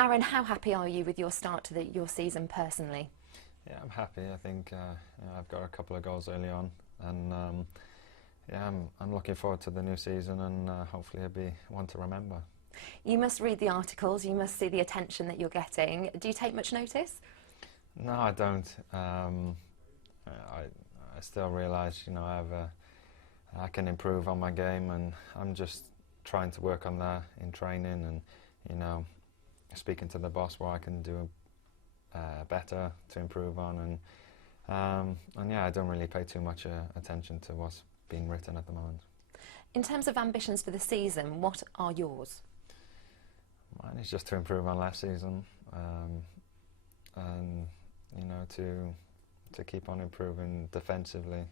Aaron, how happy are you with your start to your season personally? Yeah, I'm happy. I think I've got a couple of goals early on, and yeah, I'm looking forward to the new season, and hopefully it'll be one to remember. You must read the articles, you must see the attention that you're getting. Do you take much notice? No, I don't. I still realise, I can improve on my game, and I'm just trying to work on that in training, and speaking to the boss where I can do better to improve on, and yeah, I don't really pay too much attention to what's being written at the moment. In terms of ambitions for the season, what are yours? Mine is just to improve on last season, and to keep on improving defensively,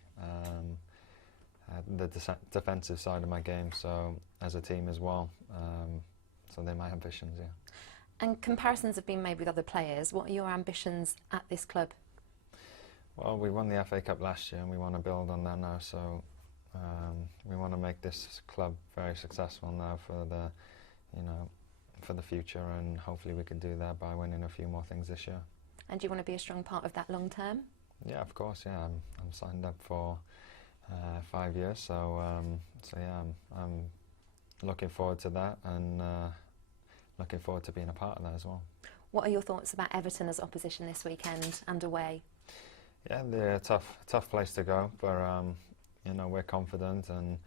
the defensive side of my game. So as a team as well. So they're my ambitions, yeah. And comparisons have been made with other players. What are your ambitions at this club? Well, we won the FA Cup last year, and we want to build on that now. So we want to make this club very successful now for the future, and hopefully we can do that by winning a few more things this year. And do you want to be a strong part of that long term? Yeah, of course. Yeah, I'm signed up for 5 years, so yeah, I'm looking forward to that, and looking forward to being a part of that as well. What are your thoughts about Everton as opposition this weekend and away? Yeah, they're a tough place to go, but we're confident, and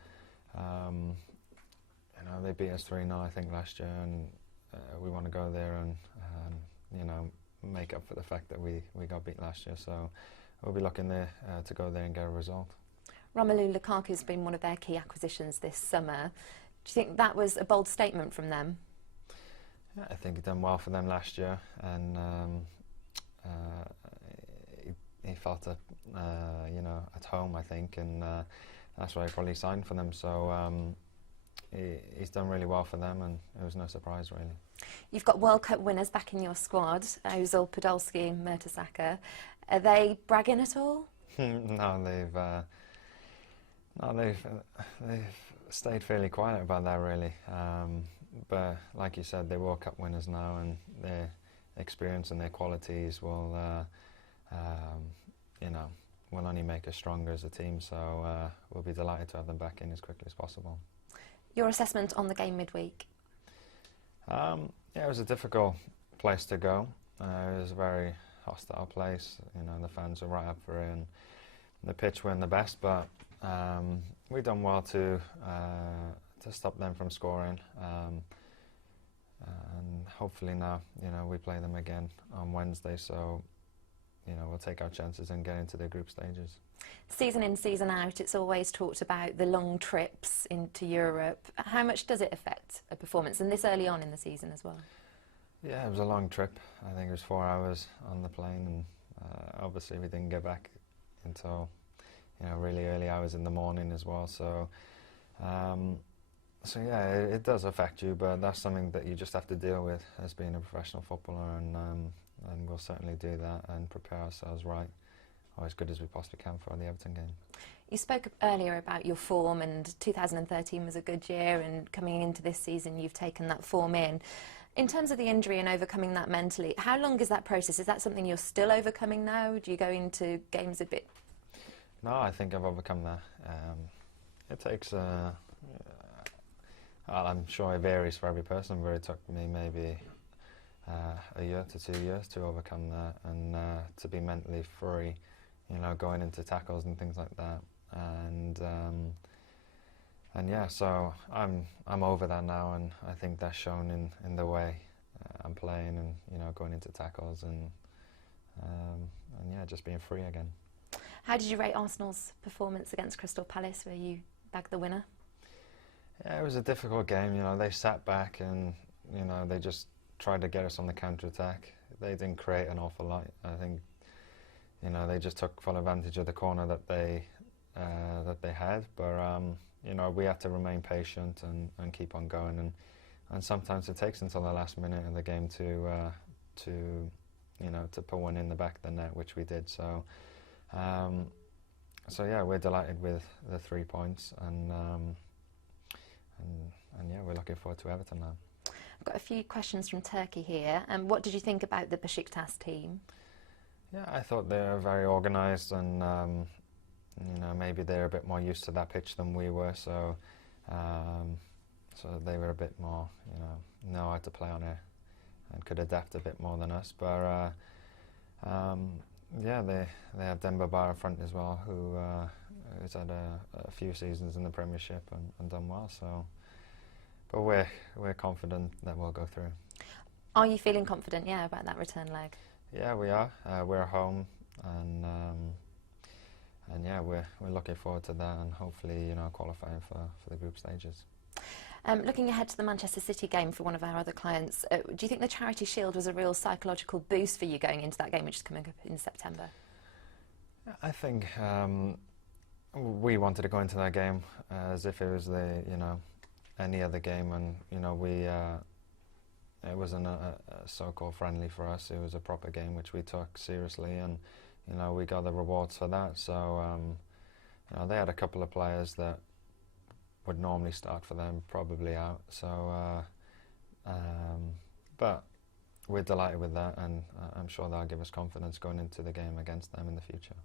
they beat us 3-0 I think last year, and we want to go there and make up for the fact that we got beat last year. So we'll be looking there to go there and get a result. Romelu Lukaku's been one of their key acquisitions this summer. Do you think that was a bold statement from them? Yeah, I think he done well for them last year, and he felt at home, I think, and that's why he probably signed for them. So he's done really well for them, and it was no surprise really. You've got World Cup winners back in your squad, Ozil, Podolski and Mertesacker. Are they bragging at all? No, they've stayed fairly quiet about that really. But like you said, they're World Cup winners now, and their experience and their qualities will only make us stronger as a team. So we'll be delighted to have them back in as quickly as possible. Your assessment on the game midweek? Yeah, it was a difficult place to go. It was a very hostile place. The fans were right up for it, and the pitch weren't the best, but we done well to stop them from scoring. And hopefully now, we play them again on Wednesday, so we'll take our chances and get into the group stages. Season in, season out, it's always talked about the long trips into Europe. How much does it affect a performance, and this early on in the season as well? Yeah, it was a long trip. I think it was 4 hours on the plane, and obviously we didn't get back until really early hours in the morning as well. So yeah, it does affect you, but that's something that you just have to deal with as being a professional footballer, and we'll certainly do that and prepare ourselves right, or as good as we possibly can for the Everton game. You spoke earlier about your form, and 2013 was a good year, and coming into this season you've taken that form in. In terms of the injury and overcoming that mentally, how long is that process? Is that something you're still overcoming now? Do you go into games a bit? No, I think I've overcome that. It takes, I'm sure it varies for every person, but it took me maybe a year to 2 years to overcome that, and to be mentally free, going into tackles and things like that. And yeah, so I'm over that now, and I think that's shown in the way I'm playing, and going into tackles, and yeah, just being free again. How did you rate Arsenal's performance against Crystal Palace, where you bagged the winner? Yeah, it was a difficult game. They sat back, and they just tried to get us on the counter-attack. They didn't create an awful lot. I think they just took full advantage of the corner that they had. But we had to remain patient and keep on going. And sometimes it takes until the last minute of the game to put one in the back of the net, which we did. So yeah, we're delighted with the 3 points, and yeah, we're looking forward to Everton now. I've got a few questions from Turkey here. What did you think about the Besiktas team? Yeah, I thought they were very organised, and you know, maybe they're a bit more used to that pitch than we were, so so they were a bit more, you know how to play on it and could adapt a bit more than us. But yeah, they had Demba Ba up front as well, who has had a few seasons in the Premiership and done well. So, but we're confident that we'll go through. Are you feeling confident, yeah, about that return leg? Yeah, we are. We're home, and yeah, we're looking forward to that, and hopefully, you know, qualifying for the group stages. Looking ahead to the Manchester City game for one of our other clients, do you think the Charity Shield was a real psychological boost for you going into that game, which is coming up in September? I think we wanted to go into that game as if it was any other game, and you know, it wasn't a so-called friendly for us. It was a proper game which we took seriously, and you know, we got the rewards for that. So you know, they had a couple of players that would normally start for them probably out. So but we're delighted with that, and I'm sure that'll give us confidence going into the game against them in the future.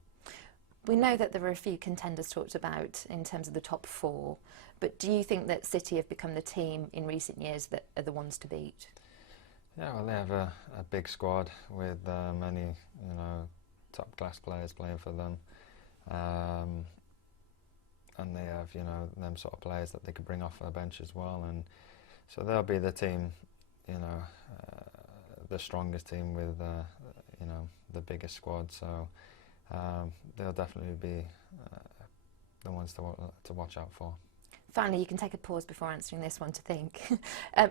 We know that there are a few contenders talked about in terms of the top four, but do you think that City have become the team in recent years that are the ones to beat? Yeah, well, they have a big squad with many, you know, top-class players playing for them, and they have, you know, them sort of players that they could bring off their bench as well, and so they'll be the team, you know, the strongest team with, you know, the biggest squad. So they'll definitely be the ones to watch out for. Finally, you can take a pause before answering this one to think.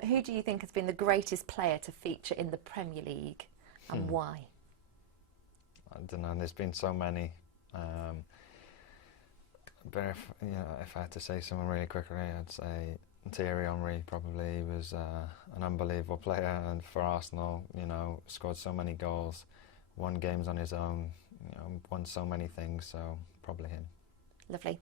Who do you think has been the greatest player to feature in the Premier League, and why? I don't know. There's been so many. But if I had to say someone really quickly, I'd say Thierry Henry. Probably. He was an unbelievable player, and for Arsenal, you know, scored so many goals, won games on his own, you know, won so many things. So probably him. Lovely.